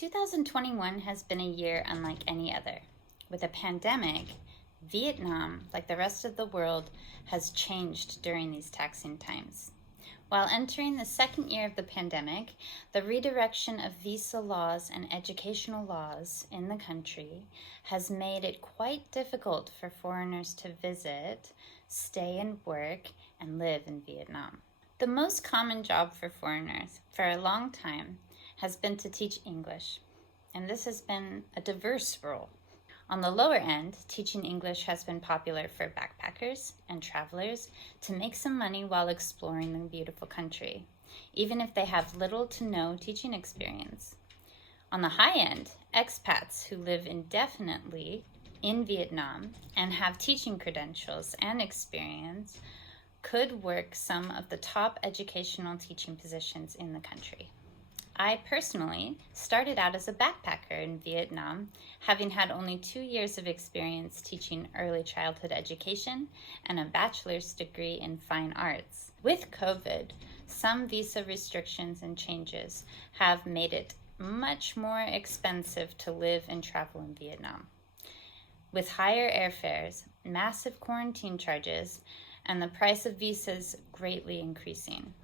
2021 has been a year unlike any other. With a pandemic, Vietnam, like the rest of the world, has changed during these taxing times. While entering the second year of the pandemic, the redirection of visa laws and educational laws in the country has made it quite difficult for foreigners to visit, stay and work, and live in Vietnam. The most common job for foreigners for a long time has been to teach English, and this has been a diverse role. On the lower end, teaching English has been popular for backpackers and travelers to make some money while exploring the beautiful country, even if they have little to no teaching experience. On the high end, expats who live indefinitely in Vietnam and have teaching credentials and experience could work some of the top educational teaching positions in the country. I personally started out as a backpacker in Vietnam, having had only 2 years of experience teaching early childhood education and a bachelor's degree in fine arts. With COVID, some visa restrictions and changes have made it much more expensive to live and travel in Vietnam. With higher airfares, massive quarantine charges, and the price of visas greatly increasing.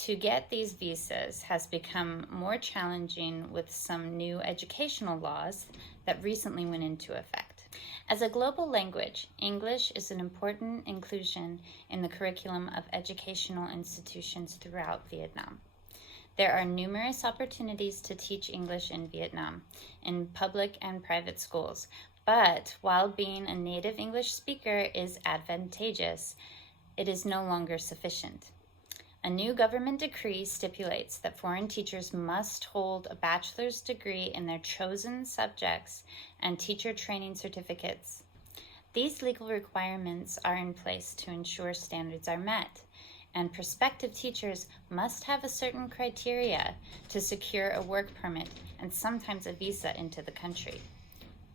To get these visas has become more challenging with some new educational laws that recently went into effect. As a global language, English is an important inclusion in the curriculum of educational institutions throughout Vietnam. There are numerous opportunities to teach English in Vietnam, in public and private schools, but while being a native English speaker is advantageous, it is no longer sufficient. A new government decree stipulates that foreign teachers must hold a bachelor's degree in their chosen subjects and teacher training certificates. These legal requirements are in place to ensure standards are met, and prospective teachers must have a certain criteria to secure a work permit and sometimes a visa into the country.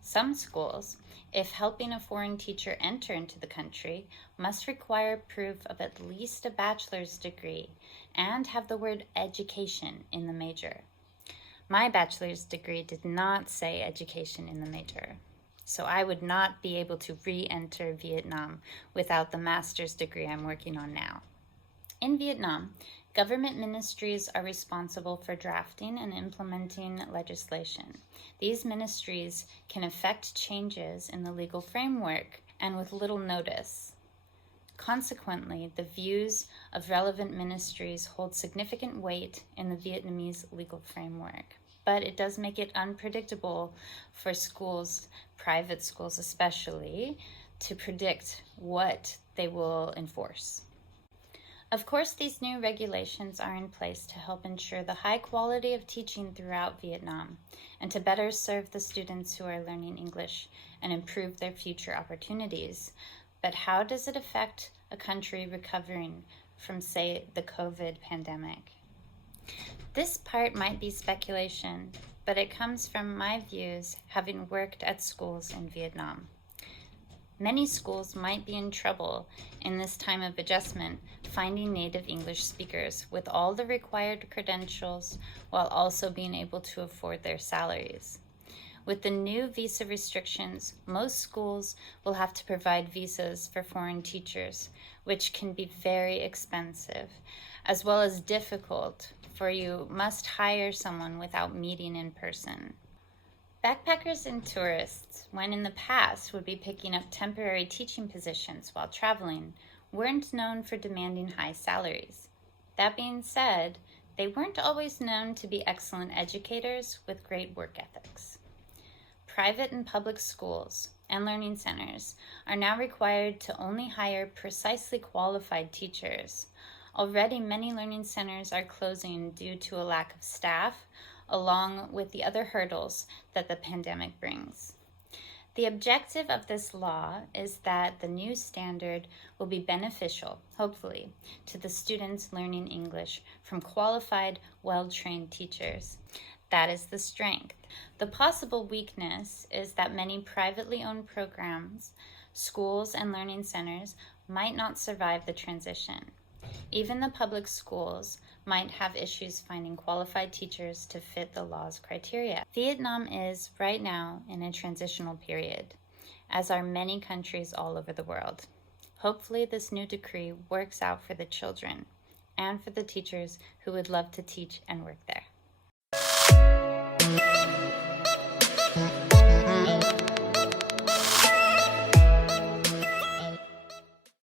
Some schools, if helping a foreign teacher enter into the country, must require proof of at least a bachelor's degree and have the word education in the major. My bachelor's degree did not say education in the major, so I would not be able to re-enter Vietnam without the master's degree I'm working on now. In Vietnam, government ministries are responsible for drafting and implementing legislation. These ministries can effect changes in the legal framework and with little notice. Consequently, the views of relevant ministries hold significant weight in the Vietnamese legal framework. But it does make it unpredictable for schools, private schools especially, to predict what they will enforce. Of course, these new regulations are in place to help ensure the high quality of teaching throughout Vietnam and to better serve the students who are learning English and improve their future opportunities. But how does it affect a country recovering from, say, the COVID pandemic? This part might be speculation, but it comes from my views having worked at schools in Vietnam. Many schools might be in trouble in this time of adjustment finding native English speakers with all the required credentials while also being able to afford their salaries. With the new visa restrictions, most schools will have to provide visas for foreign teachers, which can be very expensive, as well as difficult, for you must hire someone without meeting in person. Backpackers and tourists, when in the past would be picking up temporary teaching positions while traveling, weren't known for demanding high salaries. That being said, they weren't always known to be excellent educators with great work ethics. Private and public schools and learning centers are now required to only hire precisely qualified teachers. Already, many learning centers are closing due to a lack of staff, along with the other hurdles that the pandemic brings. The objective of this law is that the new standard will be beneficial, hopefully, to the students learning English from qualified, well-trained teachers. That is the strength. The possible weakness is that many privately owned programs, schools, and learning centers might not survive the transition. Even the public schools might have issues finding qualified teachers to fit the law's criteria. Vietnam is, right now, in a transitional period, as are many countries all over the world. Hopefully, this new decree works out for the children and for the teachers who would love to teach and work there.